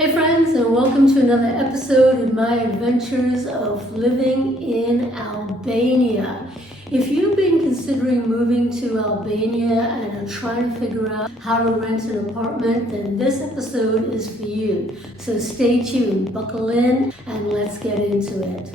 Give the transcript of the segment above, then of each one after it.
Hey friends, and welcome to another episode in my adventures of living in Albania. If you've been considering moving to Albania and are trying to figure out how to rent an apartment, then this episode is for you. So stay tuned, buckle in, and let's get into it.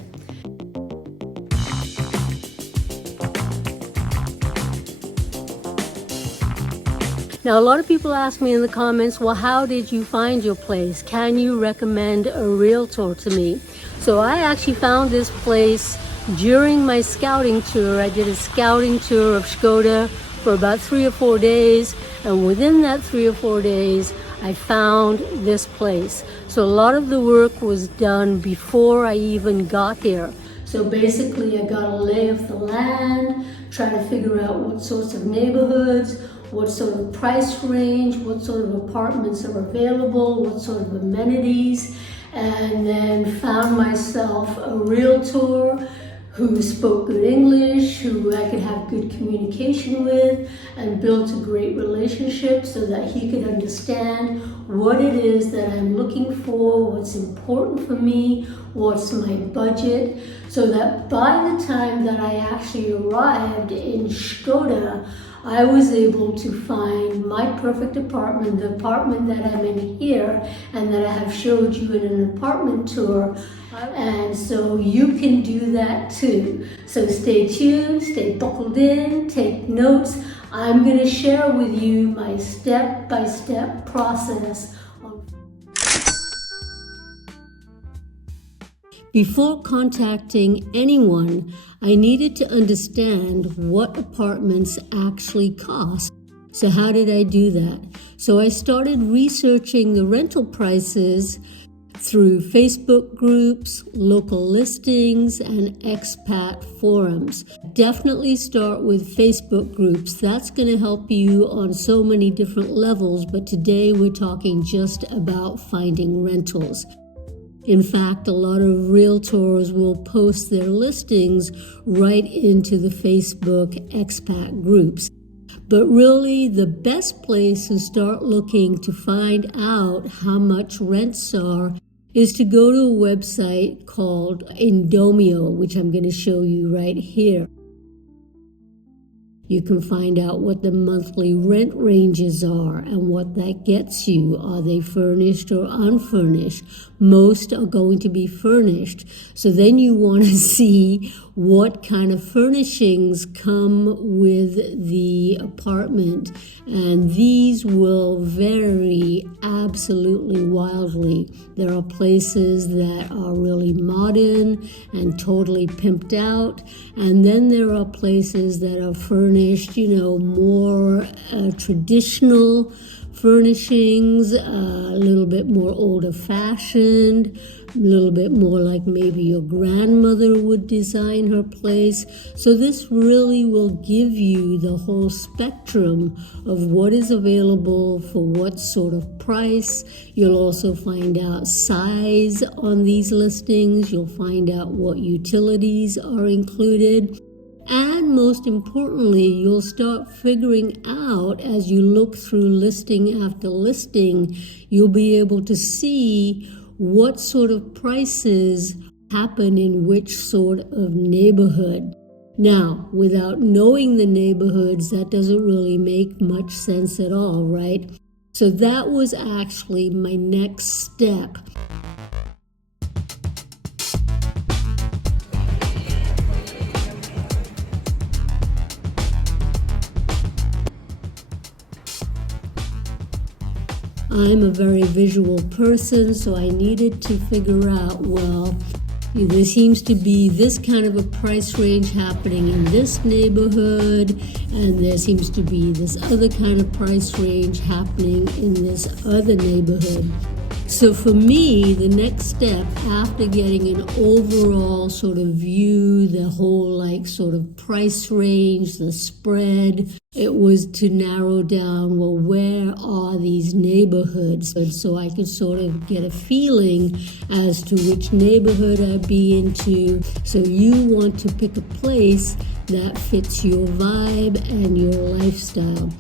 Now, a lot of people ask me in the comments, well, how did you find your place? Can you recommend a realtor to me? So I actually found this place during my scouting tour. I did a scouting tour of Shkodër for about 3 or 4 days. And within that 3 or 4 days, I found this place. So a lot of the work was done before I even got here. So basically, I got a lay of the land, trying to figure out what sorts of neighborhoods, what sort of price range, what sort of apartments are available, what sort of amenities, and then found myself a realtor who spoke good English, who I could have good communication with, and built a great relationship so that he could understand what it is that I'm looking for, what's important for me, what's my budget, so that by the time that I actually arrived in Shkoder, I was able to find my perfect apartment, the apartment that I'm in here and that I have showed you in an apartment tour. And so you can do that too. So stay tuned, stay buckled in, take notes. I'm going to share with you my step-by-step process. Before contacting anyone, I needed to understand what apartments actually cost. So how did I do that? So I started researching the rental prices through Facebook groups, local listings, and expat forums. Definitely start with Facebook groups. That's going to help you on so many different levels, but today we're talking just about finding rentals. In fact, a lot of realtors will post their listings right into the Facebook expat groups. But really, the best place to start looking to find out how much rents are is to go to a website called Indomio, which I'm going to show you right here. You can find out what the monthly rent ranges are and what that gets you. Are they furnished or unfurnished? Most are going to be furnished. So then you want to see what kind of furnishings come with the apartment. And these will vary absolutely wildly. There are places that are really modern and totally pimped out. And then there are places that are furnished, more traditional furnishings, a little bit more older-fashioned, a little bit more like maybe your grandmother would design her place. So this really will give you the whole spectrum of what is available for what sort of price. You'll also find out size on these listings. You'll find out what utilities are included. And most importantly, you'll start figuring out as you look through listing after listing, you'll be able to see what sort of prices happen in which sort of neighborhood. Now, without knowing the neighborhoods, that doesn't really make much sense at all, right? So that was actually my next step. I'm a very visual person, so I needed to figure out, well, there seems to be this kind of a price range happening in this neighborhood, and there seems to be this other kind of price range happening in this other neighborhood. So for me, the next step after getting an overall sort of view, the whole sort of price range, the spread, it was to narrow down, well, where are these neighborhoods? And so I could sort of get a feeling as to which neighborhood I'd be into. So you want to pick a place that fits your vibe and your lifestyle.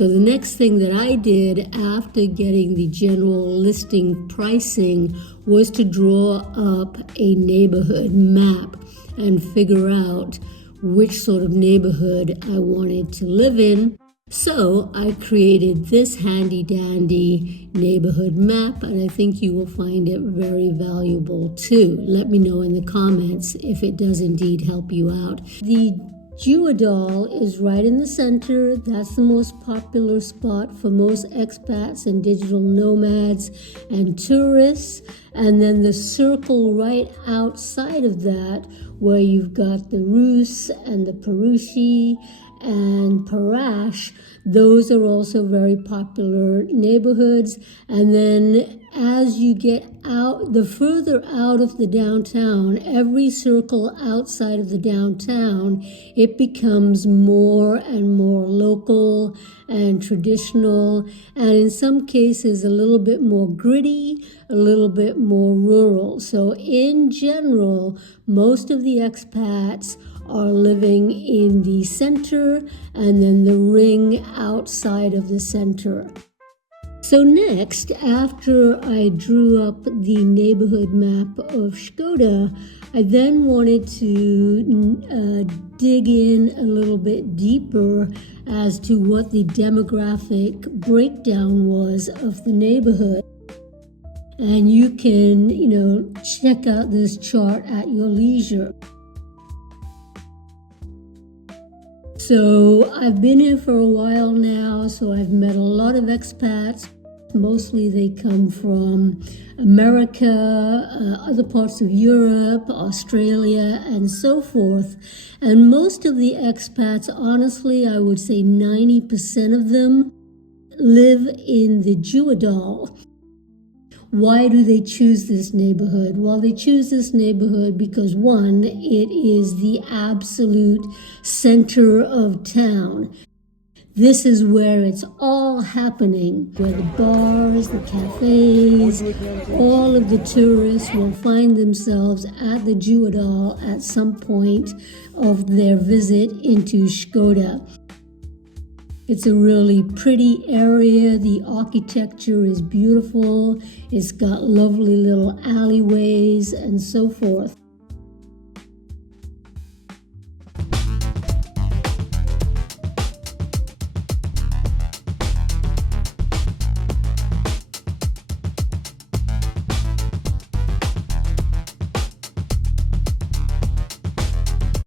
So the next thing that I did after getting the general listing pricing was to draw up a neighborhood map and figure out which sort of neighborhood I wanted to live in. So I created this handy dandy neighborhood map, and I think you will find it very valuable too. Let me know in the comments if it does indeed help you out. The Shkodër is right in the center. That's the most popular spot for most expats and digital nomads and tourists. And then the circle right outside of that, where you've got the Rus and the Perushi and Parash, those are also very popular neighborhoods. And then as you get out, the further out of the downtown, every circle outside of the downtown, it becomes more and more local and traditional, and in some cases a little bit more gritty, a little bit more rural. So in general, most of the expats are living in the center and then the ring outside of the center. So next, after I drew up the neighborhood map of Shkoder, I then wanted to dig in a little bit deeper as to what the demographic breakdown was of the neighborhood. And you can, check out this chart at your leisure. So I've been here for a while now, so I've met a lot of expats. Mostly they come from America, other parts of Europe, Australia, and so forth. And most of the expats, honestly, I would say 90% of them live in the Shkodër. Why do they choose this neighborhood? Well, they choose this neighborhood because, one, it is the absolute center of town. This is where it's all happening, where the bars, the cafes, all of the tourists will find themselves at the Shkodër at some point of their visit into Shkoder. It's a really pretty area. The architecture is beautiful. It's got lovely little alleyways and so forth.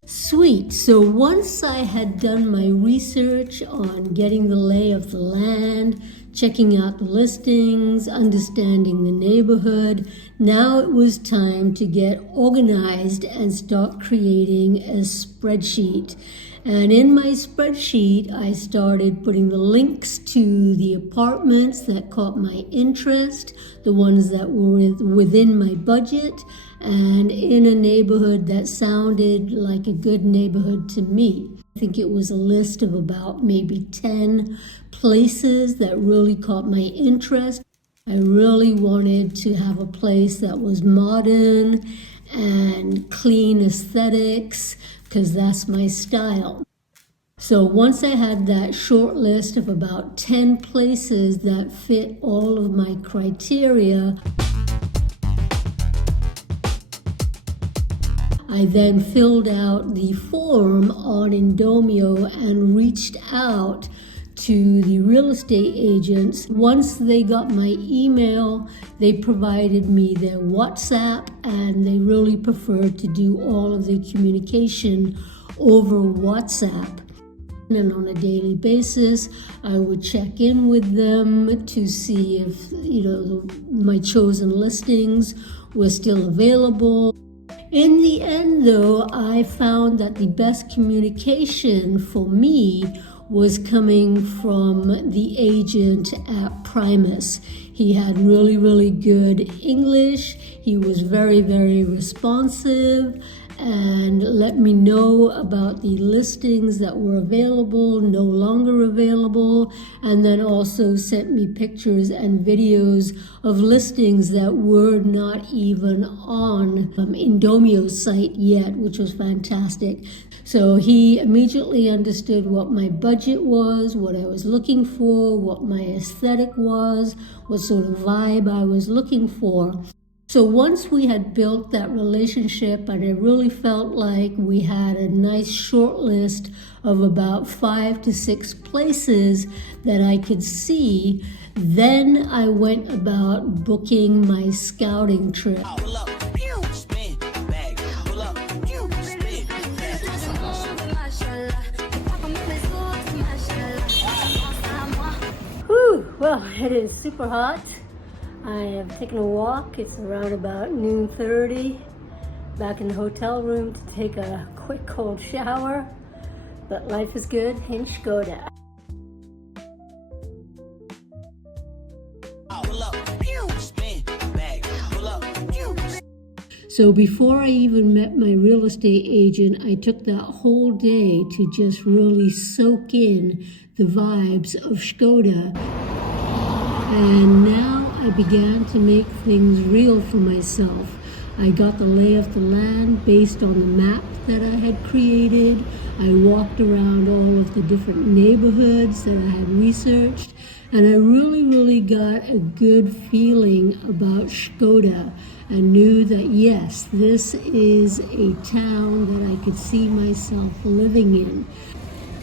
Sweet. So once I had done my research on getting the lay of the land, checking out the listings, understanding the neighborhood, now it was time to get organized and start creating a spreadsheet. And in my spreadsheet, I started putting the links to the apartments that caught my interest, the ones that were within my budget, and in a neighborhood that sounded like a good neighborhood to me. I think it was a list of about maybe 10 places that really caught my interest. I really wanted to have a place that was modern and clean aesthetics, because that's my style. So once I had that short list of about 10 places that fit all of my criteria, I then filled out the form on Indomio and reached out to the real estate agents. Once they got my email, they provided me their WhatsApp, and they really preferred to do all of the communication over WhatsApp. And on a daily basis, I would check in with them to see if, my chosen listings were still available. In the end, though, I found that the best communication for me was coming from the agent at Primus. He had really, really good English. He was very, very responsive, and let me know about the listings that were available, no longer available, and then also sent me pictures and videos of listings that were not even on Indomio's site yet, which was fantastic. So he immediately understood what my budget was, what I was looking for, what my aesthetic was, what sort of vibe I was looking for. So once we had built that relationship, and I really felt like we had a nice short list of about 5 to 6 places that I could see, then I went about booking my scouting trip. Well, it is super hot. I have taken a walk. It's around about noon 30. Back in the hotel room to take a quick cold shower. But life is good in Shkoder. So before I even met my real estate agent, I took that whole day to just really soak in the vibes of Shkoder. And now I began to make things real for myself. I got the lay of the land based on the map that I had created. I walked around all of the different neighborhoods that I had researched, and I really got a good feeling about Shkoder and knew that yes, this is a town that I could see myself living in.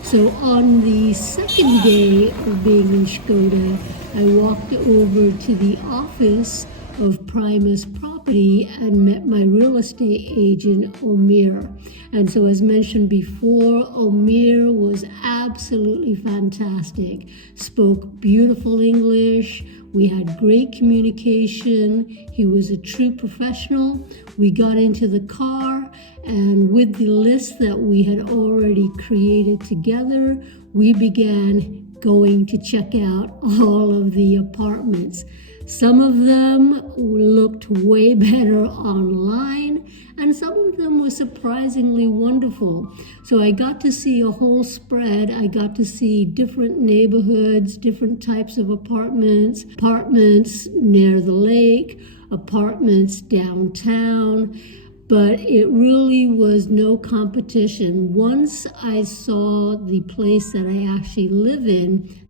So on the second day of being in Shkoder, I walked over to the office of Primus Property and met my real estate agent, Omir. And so as mentioned before, Omir was absolutely fantastic, spoke beautiful English, we had great communication, he was a true professional. We got into the car, and with the list that we had already created together, we began going to check out all of the apartments. Some of them looked way better online, and some of them were surprisingly wonderful. So I got to see a whole spread. I got to see different neighborhoods, different types of apartments, apartments near the lake, apartments downtown. But it really was no competition. Once I saw the place that I actually live in,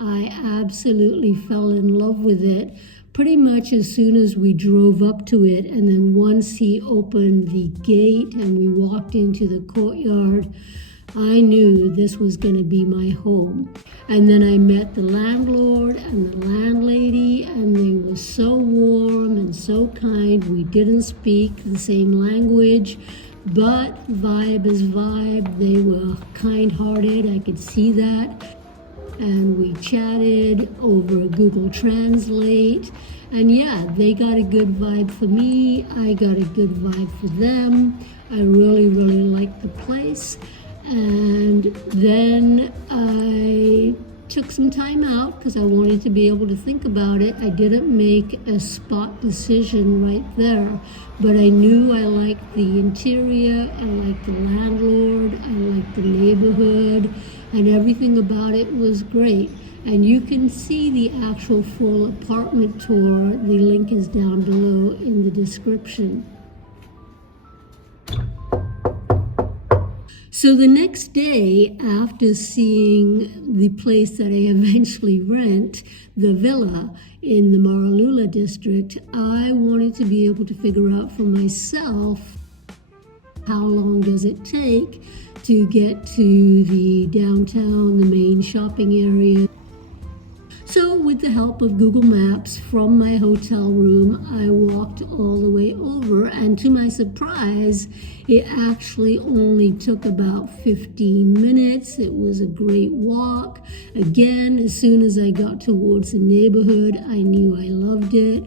I absolutely fell in love with it pretty much as soon as we drove up to it. And then once he opened the gate and we walked into the courtyard, I knew this was going to be my home. And then I met the landlord and the landlady, and they were so warm and so kind. We didn't speak the same language, but vibe is vibe. They were kind-hearted, I could see that. And we chatted over Google Translate. And yeah, they got a good vibe for me. I got a good vibe for them. I really liked the place. And then I took some time out because I wanted to be able to think about it. I didn't make a spot decision right there, but I knew I liked the interior, I liked the landlord, I liked the neighborhood, and everything about it was great. And you can see the actual full apartment tour. The link is down below in the description. So the next day, after seeing the place that I eventually rent, the villa in the Maralula district, I wanted to be able to figure out for myself how long does it take to get to the downtown, the main shopping area. So with the help of Google Maps from my hotel room, I walked all the way over, and to my surprise, it actually only took about 15 minutes. It was a great walk. Again, as soon as I got towards the neighborhood, I knew I loved it.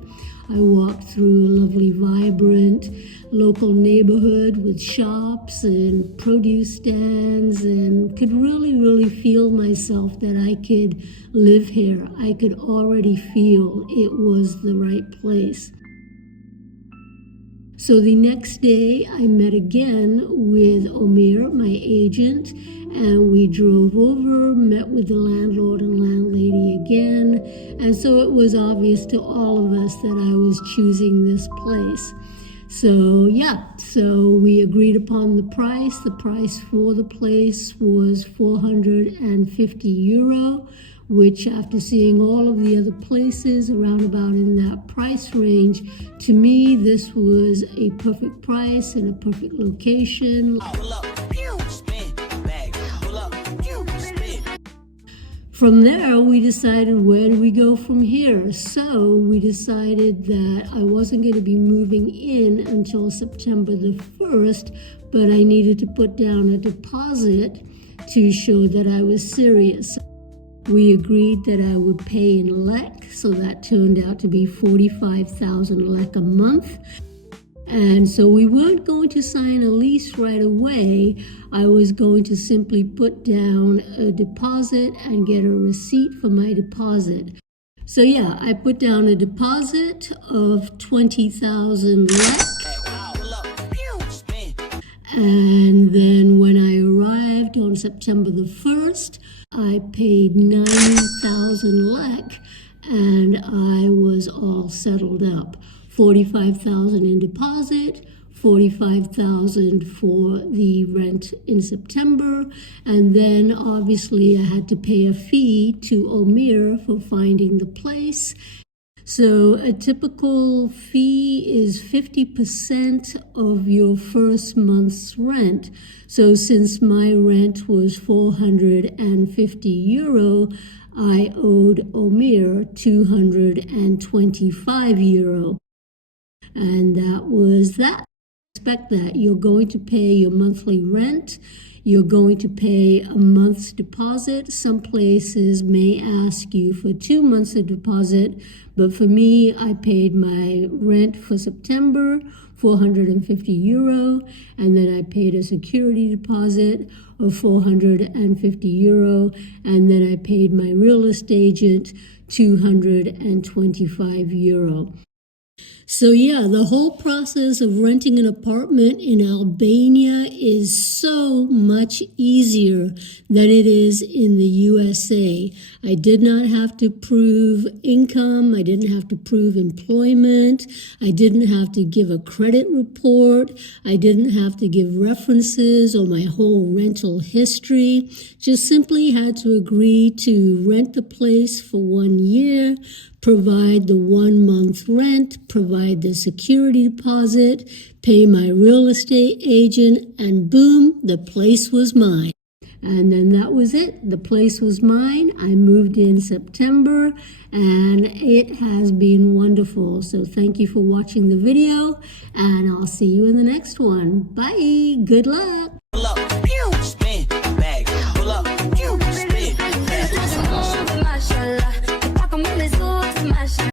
I walked through a lovely, vibrant local neighborhood with shops and produce stands, and could really feel myself that I could live here. I could already feel it was the right place. So the next day I met again with Omer, my agent, and we drove over, met with the landlord and landlady again. And so it was obvious to all of us that I was choosing this place. So so we agreed upon the price. The price for the place was 450 euro, which after seeing all of the other places around about in that price range, to me this was a perfect price and a perfect location. From there, we decided where do we go from here. So we decided that I wasn't going to be moving in until September the 1st, but I needed to put down a deposit to show that I was serious. We agreed that I would pay in lek, so that turned out to be 45,000 lek a month. And so we weren't going to sign a lease right away. I was going to simply put down a deposit and get a receipt for my deposit. So I put down a deposit of 20,000 lek. And then when I arrived on September the 1st, I paid 90,000 lek and I was all settled up. 45,000 in deposit, 45,000 for the rent in September, and then obviously I had to pay a fee to Omer for finding the place. So a typical fee is 50% of your first month's rent. So since my rent was 450 euro, I owed Omer 225 euro. And that was that. Expect that. You're going to pay your monthly rent. You're going to pay a month's deposit. Some places may ask you for 2 months of deposit, but for me, I paid my rent for September, 450 euro, and then I paid a security deposit of 450 euro, and then I paid my real estate agent 225 euro. So the whole process of renting an apartment in Albania is so much easier than it is in the USA. I did not have to prove income. I didn't have to prove employment. I didn't have to give a credit report. I didn't have to give references or my whole rental history. Just simply had to agree to rent the place for 1 year, provide the 1 month rent, provide the security deposit, pay my real estate agent, and boom, the place was mine. And then that was it. The place was mine. I moved in September, and it has been wonderful. So thank you for watching the video, and I'll see you in the next one. Bye. Good luck.